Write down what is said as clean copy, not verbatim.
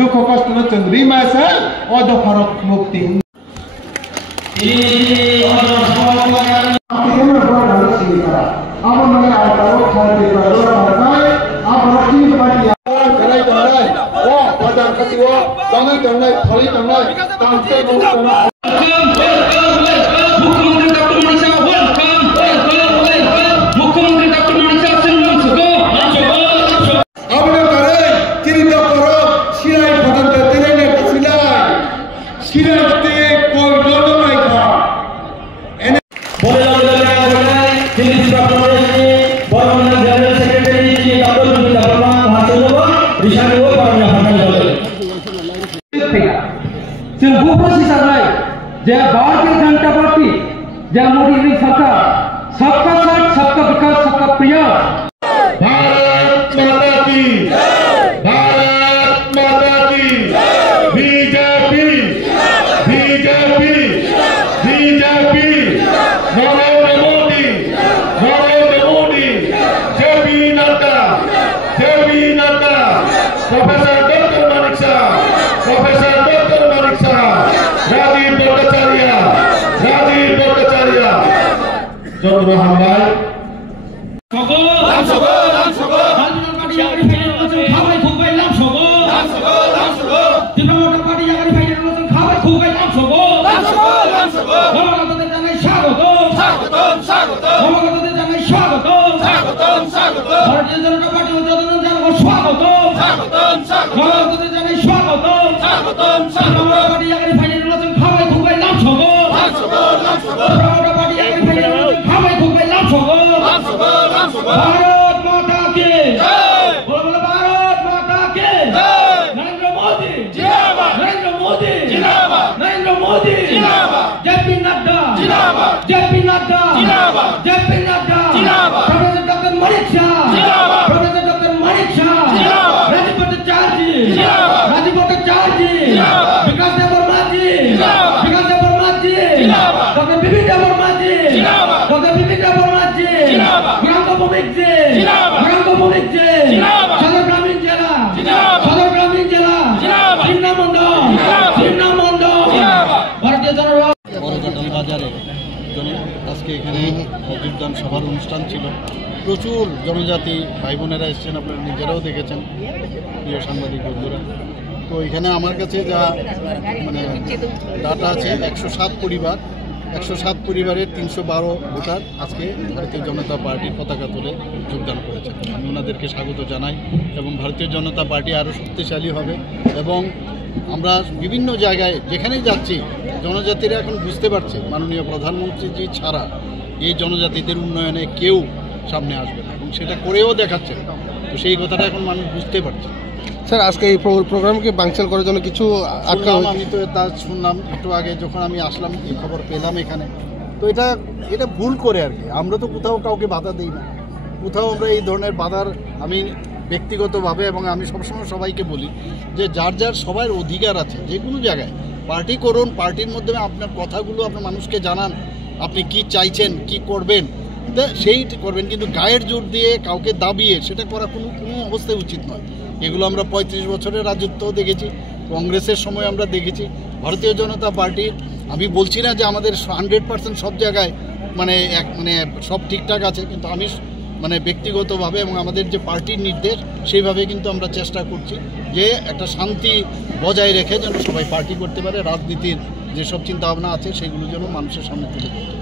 दुख कष्ट चंद्रिमा से अधफरक मुक्ति अब मैं आता हूँ खाते अब रखी पार्टी चलाई चलाई वो बाजार कति वो दंगई दंगई थली दंगई तांसे दंगई भारतीय जनता पार्टी मोदी सरकार सबका साथ सबका विकास सबका प्रयास। भारत माता की BJP BJP BJP Narendra Modi JP Nadda professor doctor Manik Saha Rajib Bhattacharya चंद्र हमलाय भारतीय जनता पार्टी भारत माता की बोलो भारत माता की नरेंद्र मोदी जिंदाबाद Narendra Modi JP Nadda professor doctor Manik Saha Rajib Bhattacharya Vikas Dev Varma ji doctor Bipin Dev Varma ji गुरांको भौमिक जी सदर ग्रामीण जिला भारतीय जनता বড়ঘাটাল বাজারে আজকে এখানে যোগদান সভার অনুষ্ঠান ছিল। প্রচুর জনজাতি ভাই বোনেরা এসেছেন, আপনারা নিজেরাও দেখেছেন প্রিয় সাংবাদিক বন্ধুরা। তো এখানে আমার কাছে যা মানে ডাটা আছে 107 পরিবারের 312 ভোটার আজকে ভারতীয় জনতা পার্টির পতাকা তুলে যোগদান করেছেন। আমি ওনাদেরকে স্বাগত জানাই এবং ভারতীয় জনতা পার্টি আরও শক্তিশালী হবে এবং আমরা বিভিন্ন জায়গায় যেখানেই যাচ্ছি জনজাতিরা এখন বুঝতে পারছে মাননীয় প্রধানমন্ত্রীজি ছাড়া এই জনজাতিদের উন্নয়নে কেউ সামনে আসবে না এবং সেটা করেও দেখাচ্ছে। তো সেই কথাটা এখন মানুষ বুঝতে পারছে। স্যার আজকে এই প্রোগ্রামকে বানচাল করার জন্য কিছু আমি তো তা শুনলাম একটু আগে যখন আমি আসলাম এই খবর পেলাম এখানে। তো এটা ভুল করে আর কি। আমরা তো কোথাও কাউকে বাধা দিই না, কোথাও আমরা এই ধরনের বাধার আমি ব্যক্তিগতভাবে এবং আমি সবসময় সবাইকে বলি যে যার সবার অধিকার আছে যে কোনো জায়গায় পার্টি করুন, পার্টির মাধ্যমে আপনার কথাগুলো আপনার মানুষকে জানান, আপনি কি চাইছেন কি করবেন সেই করবেন, কিন্তু গায়ের জোর দিয়ে কাউকে দাবিয়ে সেটা করা কোনো অবস্থায় উচিত নয়। এগুলো আমরা 35 বছরের রাজত্ব দেখেছি, কংগ্রেসের সময় আমরা দেখেছি। ভারতীয় জনতা পার্টির আমি বলছি না যে আমাদের 100% সব জায়গায় মানে সব ঠিকঠাক আছে, কিন্তু আমি মানে ব্যক্তিগতভাবে এবং আমাদের যে পার্টির নির্দেশ সেইভাবে কিন্তু আমরা চেষ্টা করছি যে একটা শান্তি বজায় রেখে যেন সবাই পার্টি করতে পারে, রাজনীতির যেসব চিন্তাভাবনা আছে সেগুলো যেন মানুষের সামনে তুলে ধরতে পারে।